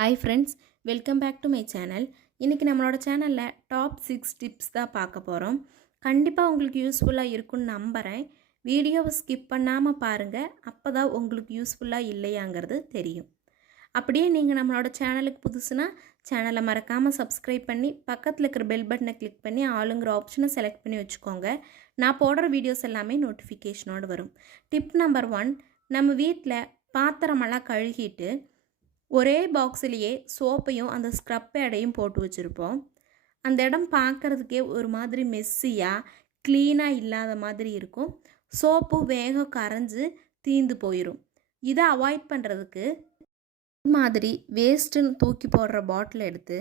Hi friends welcome back to my channel இன்றைக்கி நம்மளோட சேனலில் டாப் சிக்ஸ் டிப்ஸ் தான் பார்க்க போகிறோம் கண்டிப்பாக உங்களுக்கு யூஸ்ஃபுல்லாக இருக்கும்னு நம்புகிறேன் வீடியோவை ஸ்கிப் பண்ணாமல் பாருங்கள் அப்போ தான் உங்களுக்கு யூஸ்ஃபுல்லாக இல்லையாங்கிறது தெரியும். அப்படியே நீங்கள் நம்மளோட சேனலுக்கு புதுசுனா சேனலை மறக்காமல் சப்ஸ்கிரைப் பண்ணி பக்கத்தில் இருக்கிற பெல் பட்டனை கிளிக் பண்ணி ஆளுங்கிற ஆப்ஷனை செலக்ட் பண்ணி வச்சுக்கோங்க. நான் போடுற வீடியோஸ் எல்லாமே நோட்டிஃபிகேஷனோடு வரும். டிப் நம்பர் ஒன் நம்ம வீட்டில் பாத்திரமெல்லாம் கழுகிட்டு ஒரே பாக்ஸ்லேயே சோப்பையும் அந்த ஸ்க்ரப் பேடையும் போட்டு வச்சுருப்போம். அந்த இடம் பார்க்குறதுக்கே ஒரு மாதிரி மெஸ்ஸியாக க்ளீனாக இல்லாத மாதிரி இருக்கும். சோப்பு வேகம் கரைஞ்சி தீந்து போயிடும் இதை அவாய்ட் பண்ணுறதுக்கு இது மாதிரி வேஸ்ட்டுன்னு தூக்கி போடுற பாட்டில் எடுத்து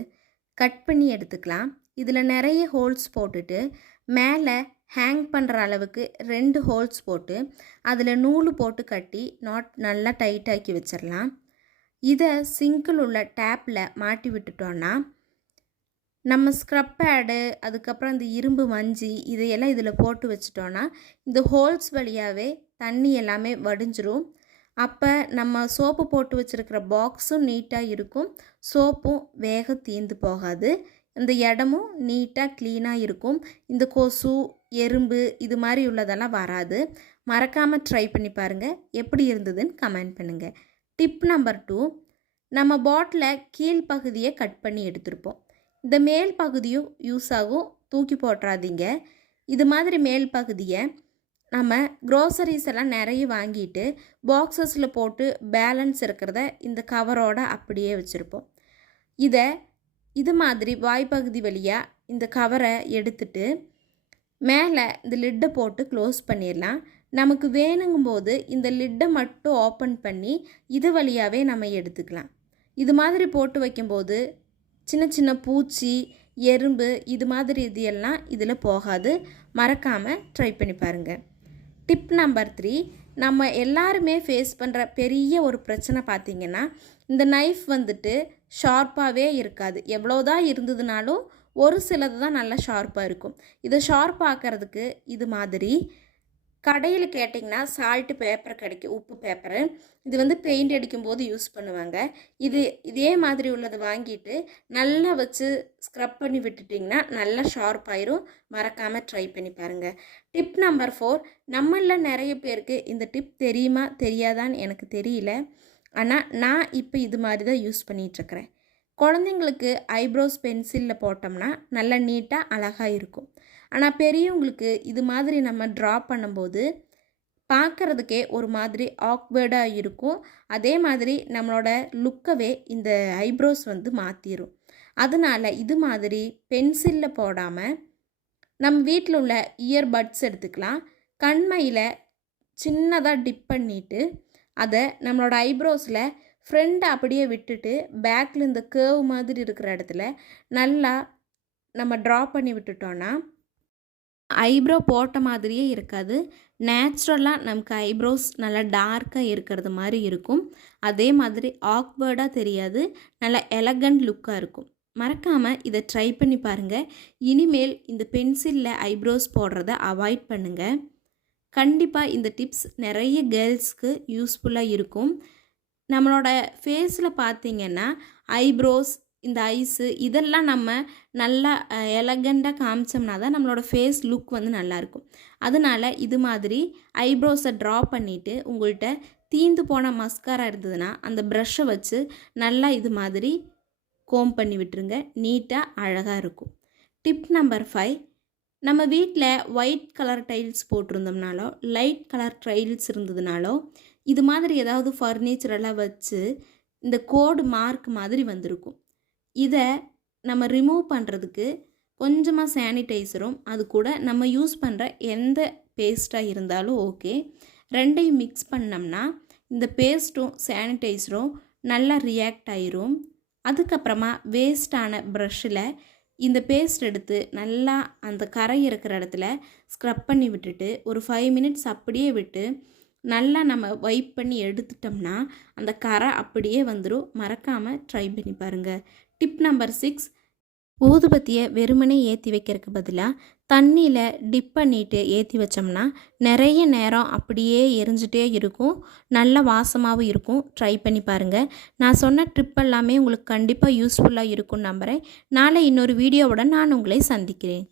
கட் பண்ணி எடுத்துக்கலாம். இதில் நிறைய ஹோல்ஸ் போட்டுட்டு மேலே ஹேங் பண்ணுற அளவுக்கு ரெண்டு ஹோல்ஸ் போட்டு அதில் நூல் போட்டு கட்டி நாட் நல்லா டைட்டாக்கி வச்சிடலாம் இதை சிங்கில் உள்ள டேப்பில் மாட்டி விட்டுட்டோன்னா நம்ம ஸ்க்ரப் பேடு அதுக்கப்புறம் இந்த இரும்பு மஞ்சி இதையெல்லாம் இதில் போட்டு வச்சிட்டோன்னா இந்த ஹோல்ஸ் வழியாகவே தண்ணி எல்லாமே வடிஞ்சிரும். அப்போ நம்ம சோப்பு போட்டு வச்சுருக்கிற பாக்ஸும் நீட்டாக இருக்கும். சோப்பும் வேக தீந்து போகாது. இந்த இடமும் நீட்டாக க்ளீனாக இருக்கும். இந்த கொசு எறும்பு இது மாதிரி உள்ளதெல்லாம் வராது. மறக்காமல் ட்ரை பண்ணி பாருங்கள் எப்படி இருந்ததுன்னு கமெண்ட் பண்ணுங்கள் டிப் நம்பர் டூ நம்ம பாட்டில் கீழ்ப்பகுதியை கட் பண்ணி எடுத்திருப்போம். இந்த மேல் பகுதியும் யூஸ் ஆகும். தூக்கி போட்டுறாதீங்க. இது மாதிரி மேல் பகுதியை நம்ம க்ரோசரிஸ் எல்லாம் நிறைய வாங்கிட்டு பாக்ஸஸில் போட்டு பேலன்ஸ் இருக்கிறத இந்த கவரோட அப்படியே வச்சுருப்போம். இதை இது மாதிரி வாய்ப்பகுதி வழியாக இந்த கவரை எடுத்துட்டு மேலே இந்த லிட்டை போட்டு க்ளோஸ் பண்ணிடலாம். நமக்கு வேணுங்கும்போது இந்த லிட்டை மட்டும் ஓப்பன் பண்ணி இது வழியாகவே நம்ம எடுத்துக்கலாம். இது மாதிரி போட்டு வைக்கும்போது சின்ன சின்ன பூச்சி எறும்பு இது மாதிரி இது எல்லாம் இதில் போகாது. மறக்காமல் ட்ரை பண்ணி பாருங்கள் டிப் நம்பர் த்ரீ நம்ம எல்லாருமே ஃபேஸ் பண்ணுற பெரிய ஒரு பிரச்சனை பார்த்திங்கன்னா இந்த நைஃப் வந்துட்டு ஷார்ப்பாகவே இருக்காது. எவ்வளோதான் இருந்ததுனாலும் ஒரு சிலது தான் நல்லா ஷார்ப்பாக இருக்கும். இதை ஷார்ப் ஆக்கிறதுக்கு இது மாதிரி கடையில் கேட்டிங்கன்னா சால்ட்டு பேப்பர் கிடைக்கும் உப்பு பேப்பரு இது வந்து பெயிண்ட் அடிக்கும்போது யூஸ் பண்ணுவாங்க. இது இதே மாதிரி உள்ளது வாங்கிட்டு நல்லா வச்சு ஸ்க்ரப் பண்ணி விட்டுட்டிங்கன்னா நல்லா ஷார்ப் ஆயிரும். மறக்காமல் ட்ரை பண்ணி பாருங்கள் டிப் நம்பர் ஃபோர் நம்மளில் நிறைய பேருக்கு இந்த டிப் தெரியுமா தெரியாதான்னு எனக்கு தெரியல. ஆனால் நான் இப்போ இது மாதிரி தான் யூஸ் பண்ணிகிட்ருக்கிறேன் குழந்தைங்களுக்கு ஐப்ரோஸ் பென்சிலில் போட்டோம்னா நல்லா நீட்டாக அழகாக இருக்கும். ஆனால் பெரியவங்களுக்கு இது மாதிரி நம்ம ட்ரா பண்ணும்போது பார்க்குறதுக்கே ஒரு மாதிரி ஆக்வேர்டாக இருக்கும். அதே மாதிரி நம்மளோட லுக்கவே இந்த ஐப்ரோஸ் வந்து மாற்றிடும் அதனால் இது மாதிரி பென்சிலில் போடாமல் நம்ம வீட்டில் உள்ள இயர்பட்ஸ் எடுத்துக்கலாம். கண்மையில் சின்னதாக டிப் பண்ணிவிட்டு அதை நம்மளோட ஐப்ரோஸில் ஃப்ரெண்டை அப்படியே விட்டுட்டு பேக்கில் இந்த கேர்வ் மாதிரி இருக்கிற இடத்துல நல்லா நம்ம ட்ரா பண்ணி விட்டுட்டோன்னா ஐப்ரோ போட்ட மாதிரியே இருக்காது. நேச்சுரலாக நமக்கு ஐப்ரோஸ் நல்லா டார்க்காக இருக்கிறது மாதிரி இருக்கும். அதே மாதிரி ஆக்வர்டாக தெரியாது. நல்லா எலகண்ட் லுக்காக இருக்கும். மறக்காமல் இதை ட்ரை பண்ணி பாருங்கள் இனிமேல் இந்த பென்சிலில் ஐப்ரோஸ் போடுறத அவாய்ட் பண்ணுங்கள் கண்டிப்பாக இந்த டிப்ஸ் நிறைய கேர்ள்ஸ்க்கு யூஸ்ஃபுல்லாக இருக்கும். நம்மளோட ஃபேஸில் பார்த்திங்கன்னா ஐப்ரோஸ் இந்த ஐஸு இதெல்லாம் நம்ம நல்லா எலகண்டாக காமிச்சோம்னா தான் நம்மளோட ஃபேஸ் லுக் வந்து நல்லாயிருக்கும். அதனால் இது மாதிரி ஐப்ரோஸை ட்ரா பண்ணிவிட்டு உங்கள்கிட்ட தீந்து போன மஸ்காரா இருந்ததுன்னா அந்த ப்ரஷ்ஷை வச்சு நல்லா இது மாதிரி கோம் பண்ணி விட்டுருங்க. நீட்டாக அழகாக இருக்கும். டிப் நம்பர் ஃபைவ் நம்ம வீட்டில் ஒயிட் கலர் டைல்ஸ் போட்டிருந்தோம்னாலோ லைட் கலர் டைல்ஸ் இருந்ததுனாலோ இது மாதிரி ஏதாவது ஃபர்னிச்சரெல்லாம் வச்சு இந்த கோடு மார்க் மாதிரி வந்திருக்கும். இதை நம்ம ரிமூவ் பண்ணுறதுக்கு கொஞ்சமாக சானிடைசரும் அது கூட நம்ம யூஸ் பண்ணுற எந்த பேஸ்ட்டாக இருந்தாலும் ஓகே ரெண்டையும் மிக்ஸ் பண்ணோம்னா இந்த பேஸ்ட்டும் சானிடைசரும் நல்லா ரியாக்ட் ஆயிரும். அதுக்கப்புறமா வேஸ்டான ப்ரஷ்ஷில் இந்த பேஸ்ட் எடுத்து நல்லா அந்த கரை இருக்கிற இடத்துல ஸ்க்ரப் பண்ணி விட்டுட்டு ஒரு ஃபைவ் மினிட்ஸ் அப்படியே விட்டு நல்லா நம்ம வைப் பண்ணி எடுத்துட்டோம்னா அந்த கரை அப்படியே வந்துடும் மறக்காமல் ட்ரை பண்ணி பாருங்கள் டிப் நம்பர் சிக்ஸ் ஊதுபத்தியை வெறுமனே ஏற்றி வைக்கிறதுக்கு பதிலாக தண்ணியில் டிப் பண்ணிட்டு ஏற்றி வச்சோம்னா நிறைய நேரம் அப்படியே எரிஞ்சிட்டே இருக்கும். நல்ல வாசமாகவும் இருக்கும். ட்ரை பண்ணி பாருங்கள் நான் சொன்ன ட்ரிப் எல்லாமே உங்களுக்கு கண்டிப்பாக யூஸ்ஃபுல்லாக இருக்கும் நம்புகிறேன் நாளை இன்னொரு வீடியோவுடன் நான் உங்களை சந்திக்கிறேன்.